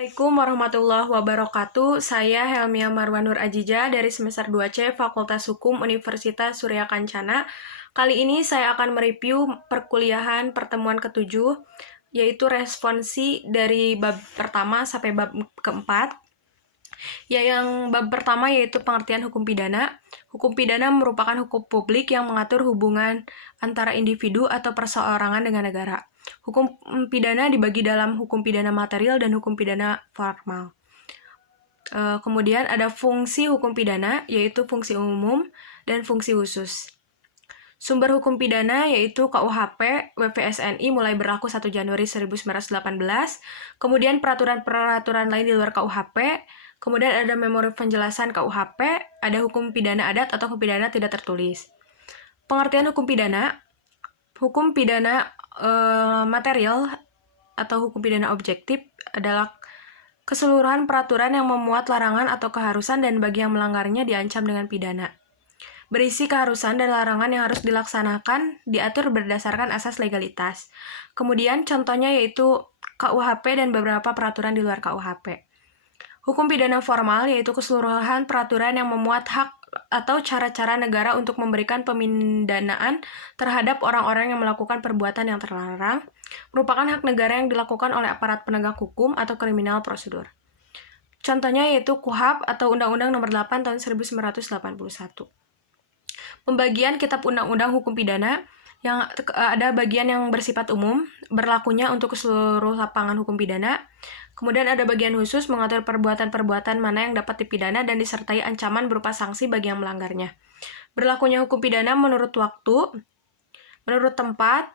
Assalamualaikum warahmatullahi wabarakatuh. Saya Helmia Marwanur Ajija dari semester 2C Fakultas Hukum Universitas Surya Kencana. Kali ini saya akan mereview perkuliahan pertemuan ketujuh, yaitu responsi dari bab pertama sampai bab keempat. Yang bab pertama yaitu pengertian hukum pidana. Hukum pidana merupakan hukum publik yang mengatur hubungan antara individu atau perseorangan dengan negara. Hukum pidana dibagi dalam hukum pidana material dan hukum pidana formal. Kemudian ada fungsi hukum pidana, yaitu fungsi umum dan fungsi khusus. Sumber hukum pidana yaitu KUHP WPSNI mulai berlaku 1 Januari 1918, kemudian peraturan-peraturan lain di luar KUHP, kemudian ada memori penjelasan KUHP, ada hukum pidana adat atau hukum pidana tidak tertulis. Pengertian hukum pidana material atau hukum pidana objektif adalah keseluruhan peraturan yang memuat larangan atau keharusan dan bagi yang melanggarnya diancam dengan pidana. Berisi keharusan dan larangan yang harus dilaksanakan diatur berdasarkan asas legalitas. Kemudian contohnya yaitu KUHP dan beberapa peraturan di luar KUHP. Hukum pidana formal yaitu keseluruhan peraturan yang memuat hak atau cara-cara negara untuk memberikan pemindanaan terhadap orang-orang yang melakukan perbuatan yang terlarang, merupakan hak negara yang dilakukan oleh aparat penegak hukum atau kriminal prosedur. Contohnya yaitu KUHP atau Undang-Undang Nomor 8 Tahun 1981. Pembagian Kitab Undang-Undang Hukum Pidana yang ada bagian yang bersifat umum, berlakunya untuk seluruh lapangan hukum pidana. Kemudian ada bagian khusus mengatur perbuatan-perbuatan mana yang dapat dipidana dan disertai ancaman berupa sanksi bagi yang melanggarnya. Berlakunya hukum pidana menurut waktu, menurut tempat.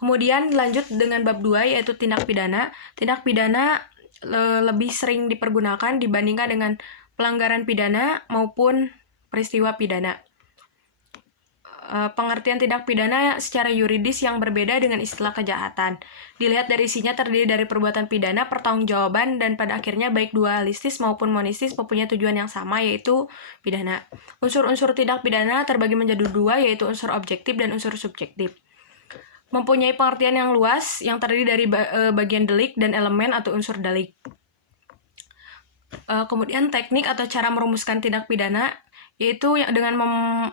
Kemudian lanjut dengan bab 2 yaitu tindak pidana. Tindak pidana lebih sering dipergunakan dibandingkan dengan pelanggaran pidana maupun peristiwa pidana. Pengertian tindak pidana secara yuridis yang berbeda dengan istilah kejahatan. Dilihat dari isinya terdiri dari perbuatan pidana, pertanggungjawaban, dan pada akhirnya baik dualistis maupun monistis mempunyai tujuan yang sama, yaitu pidana. Unsur-unsur tindak pidana terbagi menjadi dua, yaitu unsur objektif dan unsur subjektif. Mempunyai pengertian yang luas, yang terdiri dari bagian delik dan elemen atau unsur delik. Kemudian teknik atau cara merumuskan tindak pidana yaitu dengan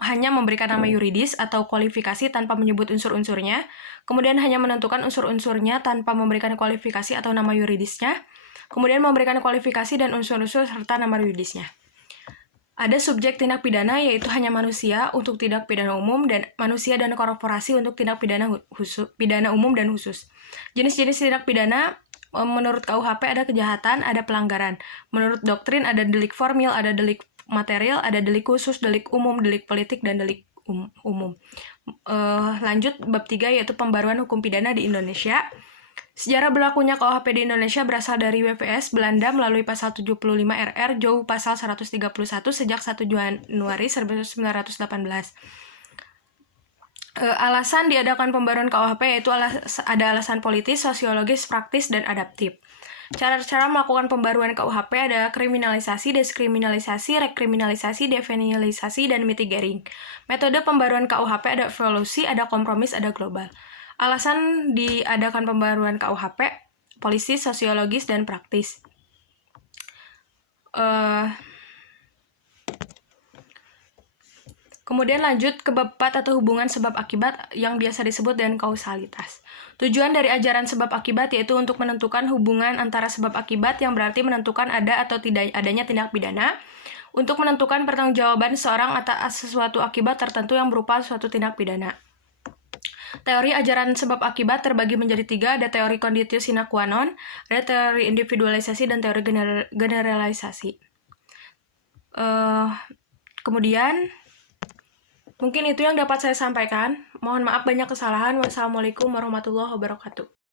hanya memberikan nama yuridis atau kualifikasi tanpa menyebut unsur-unsurnya, kemudian hanya menentukan unsur-unsurnya tanpa memberikan kualifikasi atau nama yuridisnya, kemudian memberikan kualifikasi dan unsur-unsur serta nama yuridisnya. Ada subjek tindak pidana yaitu hanya manusia untuk tindak pidana umum dan manusia dan korporasi untuk tindak pidana umum dan khusus. Jenis-jenis tindak pidana menurut KUHP ada kejahatan, ada pelanggaran. Menurut doktrin ada delik formil, ada delik material, ada delik khusus, delik umum, delik politik, dan delik umum. Lanjut bab 3 yaitu pembaruan hukum pidana di Indonesia. Sejarah berlakunya KUHP di Indonesia berasal dari WPS Belanda melalui pasal 75 RR Jou pasal 131 sejak 1 Januari 1918. Alasan diadakan pembaruan KUHP yaitu ada alasan politis, sosiologis, praktis, dan adaptif. Cara-cara melakukan pembaruan KUHP ada kriminalisasi, deskriminalisasi, rekriminalisasi, devenalisasi, dan mitigating. Metode pembaruan KUHP ada evolusi, ada kompromis, ada global. Alasan diadakan pembaruan KUHP, politis, sosiologis, dan praktis. Kemudian lanjut ke bab 4 atau hubungan sebab akibat yang biasa disebut dengan kausalitas. Tujuan dari ajaran sebab akibat yaitu untuk menentukan hubungan antara sebab akibat yang berarti menentukan ada atau tidak adanya tindak pidana, untuk menentukan pertanggungjawaban seorang atas sesuatu akibat tertentu yang berupa suatu tindak pidana. Teori ajaran sebab akibat terbagi menjadi 3, ada teori conditio sine qua non, ada teori individualisasi, dan teori generalisasi. Kemudian mungkin itu yang dapat saya sampaikan. Mohon maaf banyak kesalahan. Wassalamualaikum warahmatullahi wabarakatuh.